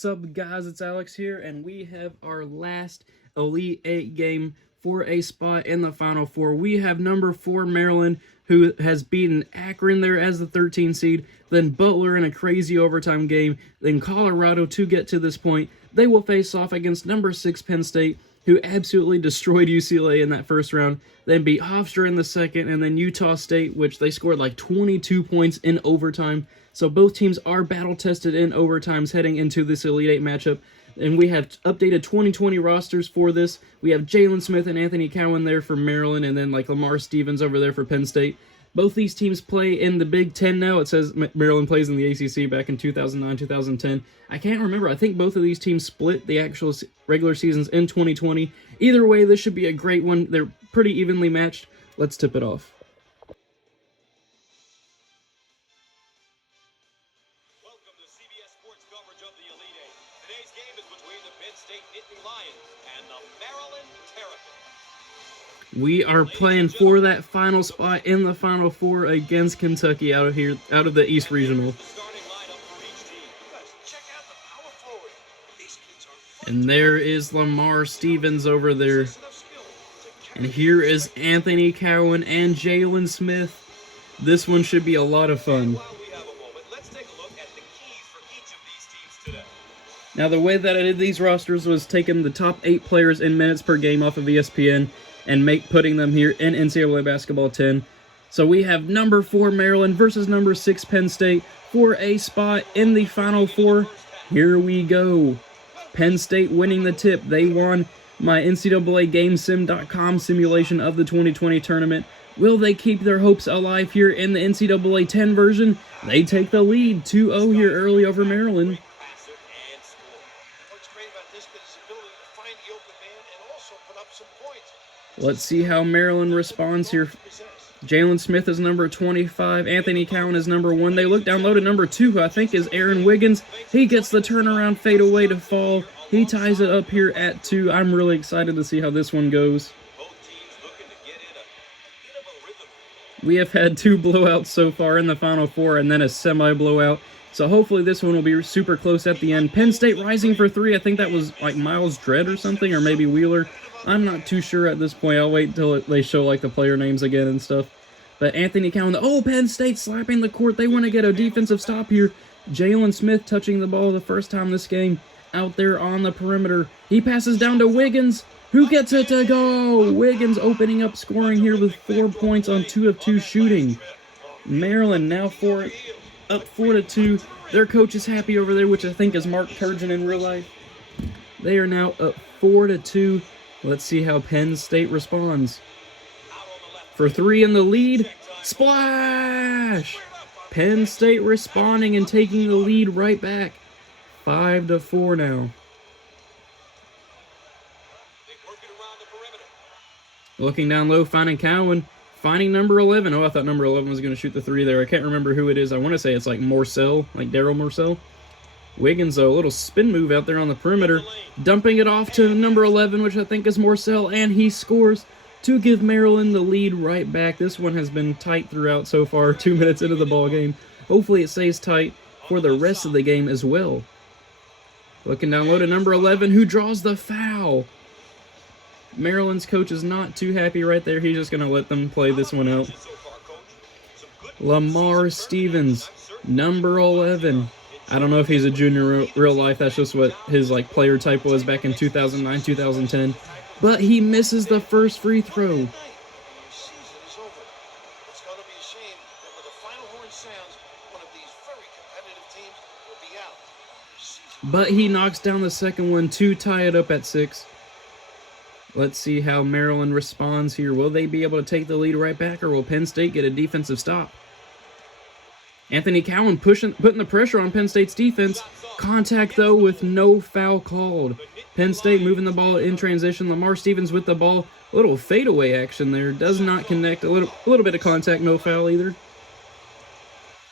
What's up, guys? It's Alex here, and we have our last Elite 8 game for a spot in the Final Four. We have number 4 Maryland, who has beaten Akron there as the 13 seed, then Butler in a crazy overtime game, then Colorado to get to this point. They will face off against number 6 Penn State, who absolutely destroyed UCLA in that first round, then beat Hofstra in the second, and then Utah State, which they scored like 22 points in overtime. So both teams are battle-tested in overtimes heading into this Elite 8 matchup. And we have updated 2020 rosters for this. We have Jalen Smith and Anthony Cowan there for Maryland, and then like Lamar Stevens over there for Penn State. Both these teams play in the Big Ten now. It says Maryland plays in the ACC back in 2009, 2010. I can't remember. I think both of these teams split the actual regular seasons in 2020. Either way, this should be a great one. They're pretty evenly matched. Let's tip it off. Welcome to CBS Sports coverage of the Elite Eight. Today's game is between the Penn State Nittany Lions and the Maryland Terrapins. We are playing for that final spot in the Final Four against Kentucky out of the East Regional. And there is Lamar Stevens over there. And here is Anthony Cowan and Jalen Smith. This one should be a lot of fun. Now, the way that I did these rosters was taking the top 8 players in minutes per game off of ESPN and putting them here in NCAA Basketball 10. So we have number 4 Maryland versus number 6 Penn State for a spot in the Final Four. Here we go. Penn State winning the tip. They won my NCAA GameSim.com simulation of the 2020 tournament. Will they keep their hopes alive here in the NCAA 10 version? They take the lead 2-0 here early over Maryland. Let's see how Maryland responds here. Jalen Smith is number 25. Anthony Cowan is number 1. They look down low to number 2, who I think is Aaron Wiggins. He gets the turnaround fadeaway to fall. He ties it up here at 2. I'm really excited to see how this one goes. We have had 2 blowouts so far in the Final Four and then a semi-blowout. So hopefully this one will be super close at the end. Penn State rising for 3. I think that was like Miles Dredd or something, or maybe Wheeler. I'm not too sure at this point. I'll wait until they show like the player names again and stuff. But Anthony Cowan, Penn State slapping the court. They want to get a defensive stop here. Jalen Smith touching the ball the first time this game out there on the perimeter. He passes down to Wiggins, who gets it to go. Wiggins opening up scoring here with 4 points on 2 of 2 shooting. Maryland now up 4-2. Their coach is happy over there, which I think is Mark Turgeon in real life. They are now up 4-2. Let's see how Penn State responds. For 3 in the lead. Splash! Penn State responding and taking the lead right back. 5-4 now. Looking down low, finding Cowan. Finding number 11. I thought number 11 was going to shoot the 3 there. I can't remember who it is. I want to say it's like Morcell, like Daryl Morcell. Wiggins, though, a little spin move out there on the perimeter, dumping it off to number 11, which I think is Morcell, and he scores to give Maryland the lead right back. This one has been tight throughout so far, 2 minutes into the ball game. Hopefully it stays tight for the rest of the game as well. Looking down low to number 11, who draws the foul. Maryland's coach is not too happy right there. He's just going to let them play this one out. Lamar Stevens, number 11. I don't know if he's a junior real life. That's just what his player type was back in 2009, 2010. But he misses the first free throw. But he knocks down the second one to tie it up at 6. Let's see how Maryland responds here. Will they be able to take the lead right back, or will Penn State get a defensive stop? Anthony Cowan putting the pressure on Penn State's defense. Contact, though, with no foul called. Penn State moving the ball in transition. Lamar Stevens with the ball. A little fadeaway action there. Does not connect. A little bit of contact, no foul either.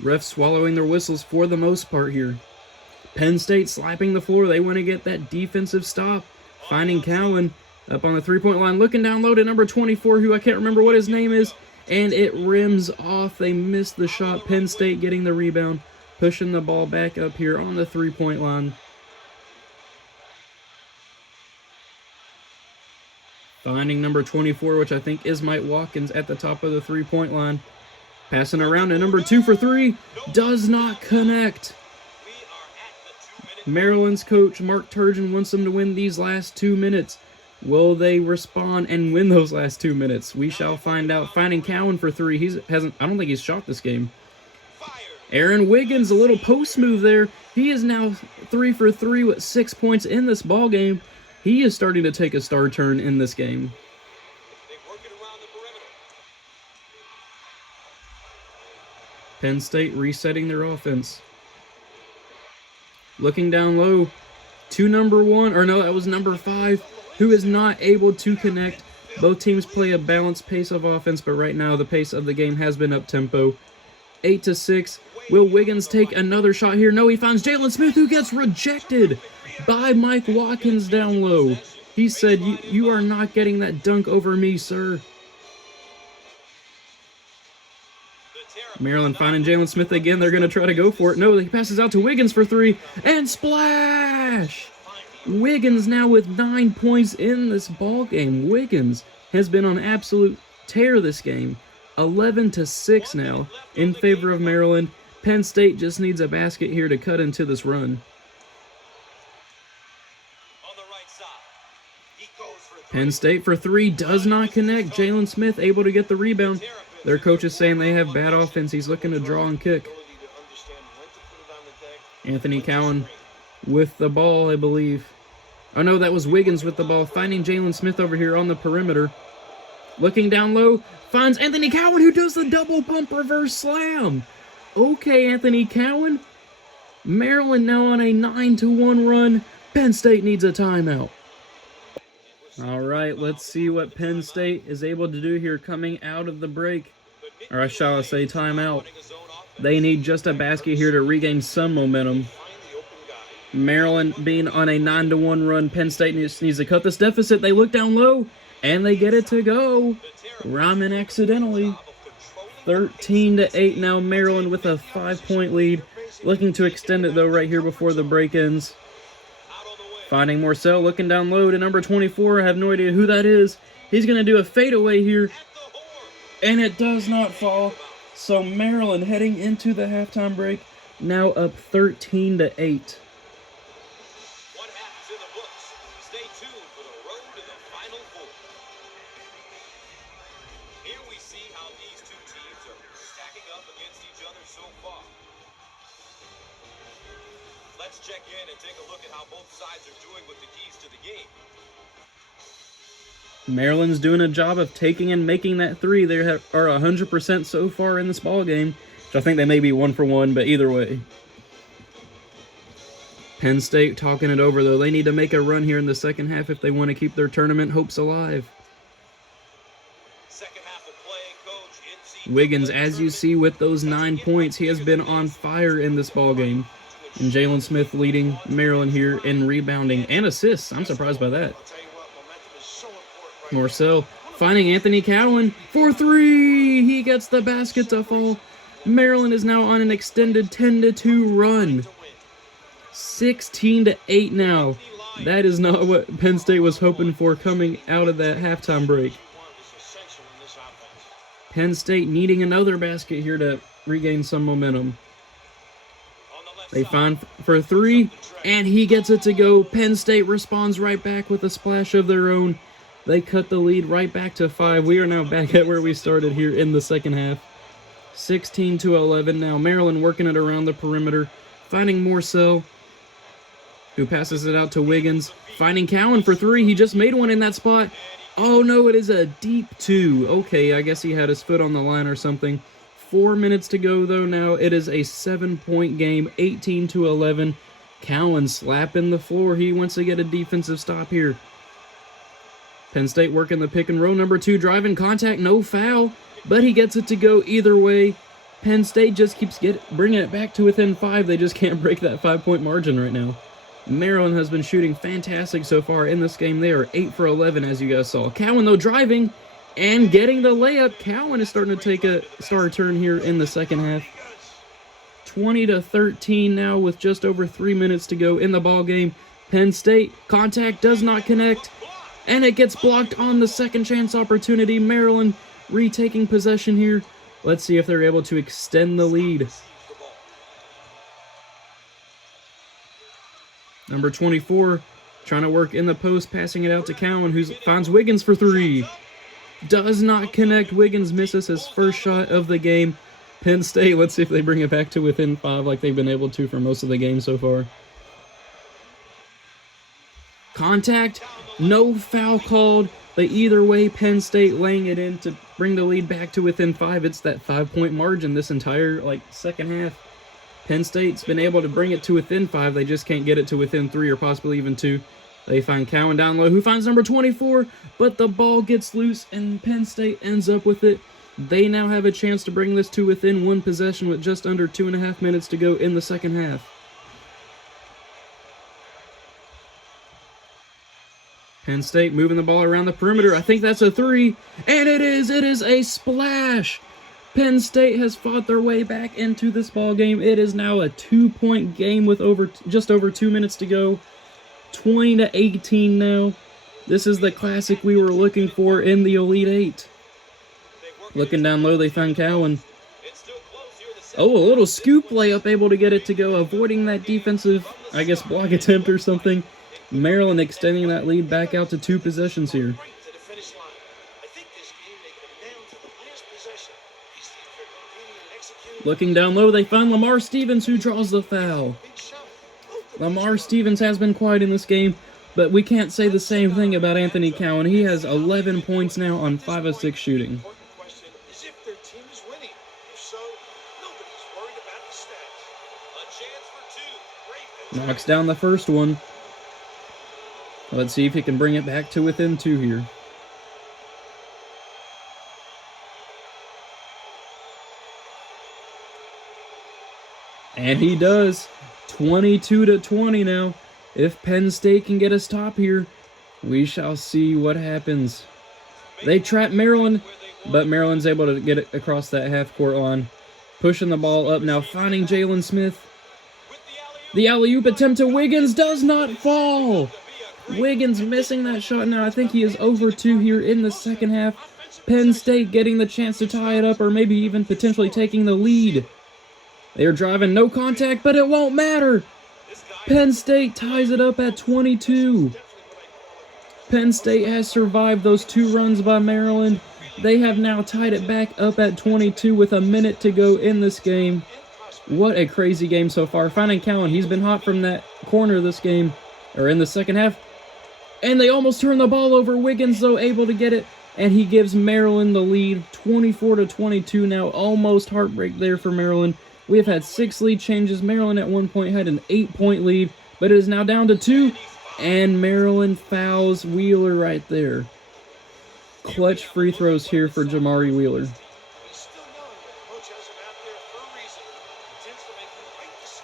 Refs swallowing their whistles for the most part here. Penn State slapping the floor. They want to get that defensive stop. Finding Cowan up on the three-point line. Looking down low to number 24, who I can't remember what his name is. And it rims off. They missed the shot. Penn State getting the rebound, pushing the ball back up here on the three-point line. Finding number 24, which I think is Mike Watkins at the top of the three-point line. Passing around to number 2 for 3. Does not connect. Maryland's coach, Mark Turgeon, wants them to win these last 2 minutes. Will they respond and win those last 2 minutes? We shall find out. Finding Cowan for 3. I don't think he's shot this game. Aaron Wiggins, a little post move there. He is now 3 for 3 with 6 points in this ball game. He is starting to take a star turn in this game. Penn State resetting their offense. Looking down low to number 1, or no, that was number 5, who is not able to connect. Both teams play a balanced pace of offense, but right now the pace of the game has been up-tempo. 8-6. Will Wiggins take another shot here? No, he finds Jalen Smith, who gets rejected by Mike Watkins down low. He said, you are not getting that dunk over me, sir. Maryland finding Jalen Smith again. They're going to try to go for it. No, he passes out to Wiggins for 3. And splash! Wiggins now with 9 points in this ball game. Wiggins has been on absolute tear this game. 11-6 now in favor of Maryland. Penn State just needs a basket here to cut into this run. Penn State for 3 does not connect. Jalen Smith able to get the rebound. Their coach is saying they have bad offense. He's looking to draw and kick. Anthony Cowan with the ball, I believe. Oh no, that was Wiggins with the ball. Finding Jalen Smith over here on the perimeter. Looking down low. Finds Anthony Cowan, who does the double pump reverse slam. Okay, Anthony Cowan. Maryland now on a 9-1 run. Penn State needs a timeout. All right, let's see what Penn State is able to do here coming out of the break. Or I shall say timeout. They need just a basket here to regain some momentum. Maryland being on a 9-1 run. Penn State needs to cut this deficit. They look down low, and they get it to go. Ryman accidentally. 13-8 now. Maryland with a 5-point lead. Looking to extend it, though, right here before the break ends. Finding Morcell, looking down low to number 24. I have no idea who that is. He's going to do a fadeaway here. And it does not fall. So Maryland heading into the halftime break, now up 13-8. What happens in the books? Stay tuned for the road to the Final Four. Here we see how these two teams are stacking up against each other so far. Let's check in and take a look at how both sides are doing with the keys to the game. Maryland's doing a job of taking and making that 3. They are 100% so far in this ball game, which I think they may be 1 for 1, but either way. Penn State talking it over, though. They need to make a run here in the second half if they want to keep their tournament hopes alive. Second half of play, Coach NCAA. Wiggins, as you see with those 9 points, he has been on fire in this ball game. And Jalen Smith leading Maryland here in rebounding and assists. I'm surprised by that. Morcell finding Anthony Cowan for 3. He gets the basket to fall. Maryland is now on an extended 10-2 run. 16-8 now. That is not what Penn State was hoping for coming out of that halftime break. Penn State needing another basket here to regain some momentum. They find for 3, and he gets it to go. Penn State responds right back with a splash of their own. They cut the lead right back to 5. We are now back at where we started here in the second half. 16-11 now. Maryland working it around the perimeter. Finding Morcell, who passes it out to Wiggins. Finding Cowan for 3. He just made one in that spot. Oh, no, it is a deep 2. Okay, I guess he had his foot on the line or something. 4 minutes to go, though, now. It is a 7-point game, 18-11. Cowan slapping the floor. He wants to get a defensive stop here. Penn State working the pick and roll. Number 2 driving contact, no foul, but he gets it to go either way. Penn State just keeps bringing it back to within 5. They just can't break that 5-point margin right now. Maryland has been shooting fantastic so far in this game. They are 8 for 11, as you guys saw. Cowan, though, driving and getting the layup. Cowan is starting to take a star turn here in the second half. 20-13 now with just over 3 minutes to go in the ball game. Penn State, contact does not connect. And it gets blocked on the second chance opportunity. Maryland retaking possession here. Let's see if they're able to extend the lead. Number 24, trying to work in the post, passing it out to Cowan, who finds Wiggins for three. Does not connect. Wiggins misses his first shot of the game. Penn State, let's see if they bring it back to within 5 like they've been able to for most of the game so far. Contact, no foul called, but either way, Penn State laying it in to bring the lead back to within 5. It's that 5-point margin this entire second half. Penn State's been able to bring it to within 5. They just can't get it to within 3 or possibly even 2. They find Cowan down low, who finds number 24, but the ball gets loose and Penn State ends up with it. They now have a chance to bring this to within 1 possession with just under 2.5 minutes to go in the second half. Penn State moving the ball around the perimeter. I think that's a 3, and it is. It is a splash. Penn State has fought their way back into this ball game. It is now a 2-point game with just over 2 minutes to go. 20-18 now. This is the classic we were looking for in the Elite Eight. Looking down low, they find Cowan. Oh, a little scoop layup, able to get it to go, avoiding that defensive, block attempt or something. Maryland extending that lead back out to 2 possessions here. Looking down low, they find Lamar Stevens, who draws the foul. Lamar Stevens has been quiet in this game, but we can't say the same thing about Anthony Cowan. He has 11 points now on 5 of 6 shooting. Knocks down the first one. Let's see if he can bring it back to within 2 here. And he does. 22-20 now. If Penn State can get a stop here, we shall see what happens. They trap Maryland, but Maryland's able to get it across that half-court line. Pushing the ball up now, finding Jalen Smith. The alley-oop attempt to Wiggins does not fall. Wiggins missing that shot now. I think he is over 2 here in the second half. Penn State getting the chance to tie it up or maybe even potentially taking the lead. They are driving, no contact, but it won't matter. Penn State ties it up at 22. Penn State has survived those 2 runs by Maryland. They have now tied it back up at 22 with a minute to go in this game. What a crazy game so far. Finding Cowan, he's been hot from that corner this game, or in the second half. And they almost turn the ball over. Wiggins, though, able to get it, and he gives Maryland the lead. 24-22 now, almost heartbreak there for Maryland. We have had 6 lead changes. Maryland at one point had an 8-point lead, but it is now down to 2, and Maryland fouls Wheeler right there. Clutch free throws here for Jamari Wheeler.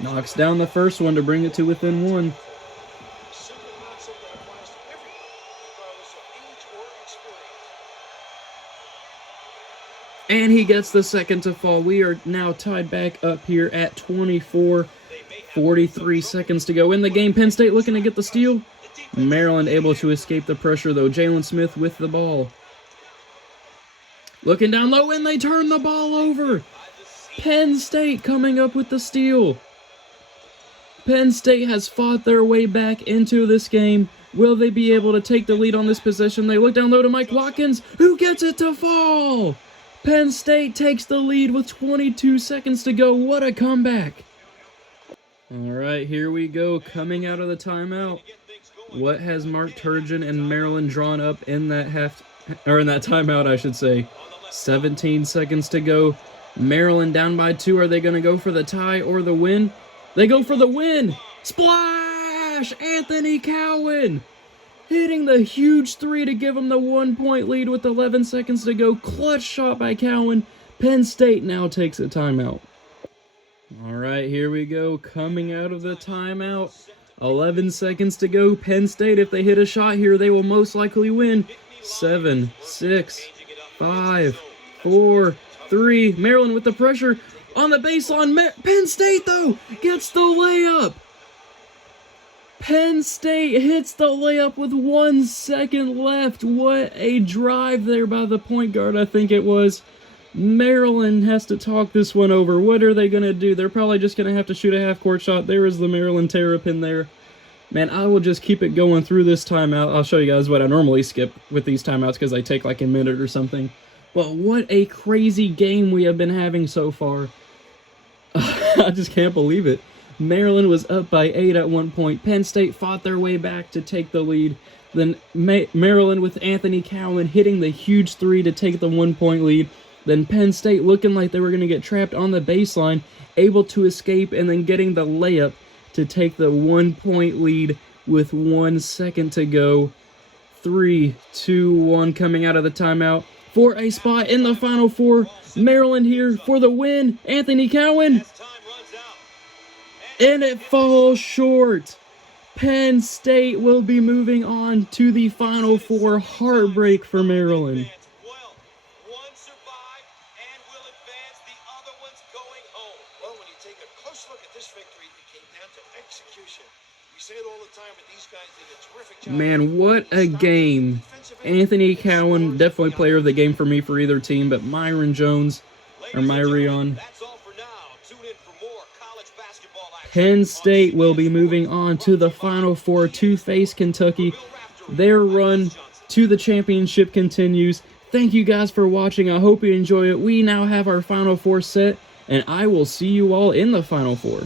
Knocks down the first one to bring it to within 1. And he gets the second to fall. We are now tied back up here at 24. 43 seconds to go in the game. Penn State looking to get the steal. Maryland able to escape the pressure, though. Jalen Smith with the ball. Looking down low, and they turn the ball over. Penn State coming up with the steal. Penn State has fought their way back into this game. Will they be able to take the lead on this possession? They look down low to Mike Watkins, who gets it to fall. Penn State takes the lead with 22 seconds to go. What a comeback. All right, here we go. Coming out of the timeout. What has Mark Turgeon and Maryland drawn up in that timeout, I should say. 17 seconds to go. Maryland down by 2. Are they going to go for the tie or the win? They go for the win. Splash! Anthony Cowan hitting the huge 3 to give them the 1-point lead with 11 seconds to go. Clutch shot by Cowan. Penn State now takes a timeout. All right, here we go. Coming out of the timeout. 11 seconds to go. Penn State, if they hit a shot here, they will most likely win. 7, 6, 5, 4, 3. Maryland with the pressure on the baseline. Penn State, though, gets the layup. Penn State hits the layup with 1 second left. What a drive there by the point guard, I think it was. Maryland has to talk this one over. What are they going to do? They're probably just going to have to shoot a half-court shot. There is the Maryland Terrapin there. Man, I will just keep it going through this timeout. I'll show you guys what I normally skip with these timeouts because they take like a minute or something. But what a crazy game we have been having so far. I just can't believe it. Maryland was up by 8 at one point. Penn State fought their way back to take the lead. Then Maryland with Anthony Cowan hitting the huge 3 to take the 1-point lead. Then Penn State looking like they were going to get trapped on the baseline, able to escape, and then getting the layup to take the 1-point lead with 1 second to go. 3, 2, 1 coming out of the timeout for a spot in the Final Four. Maryland here for the win. Anthony Cowan. And it falls short. Penn State will be moving on to the Final Four. Heartbreak for Maryland. One survived and will advance. The other one's going home. Well, when you take a close look at this victory, it came down to execution. We say it all the time, but these guys did a terrific job. Man, what a game. Anthony Cowan, definitely player of the game for me for either team, but Myron Jones, or Myrion. That's all for now. Tune in for more college basketball action. Penn State will be moving on to the Final Four to face Kentucky. Their run to the championship continues. Thank you guys for watching. I hope you enjoy it. We now have our Final Four set, and I will see you all in the Final Four.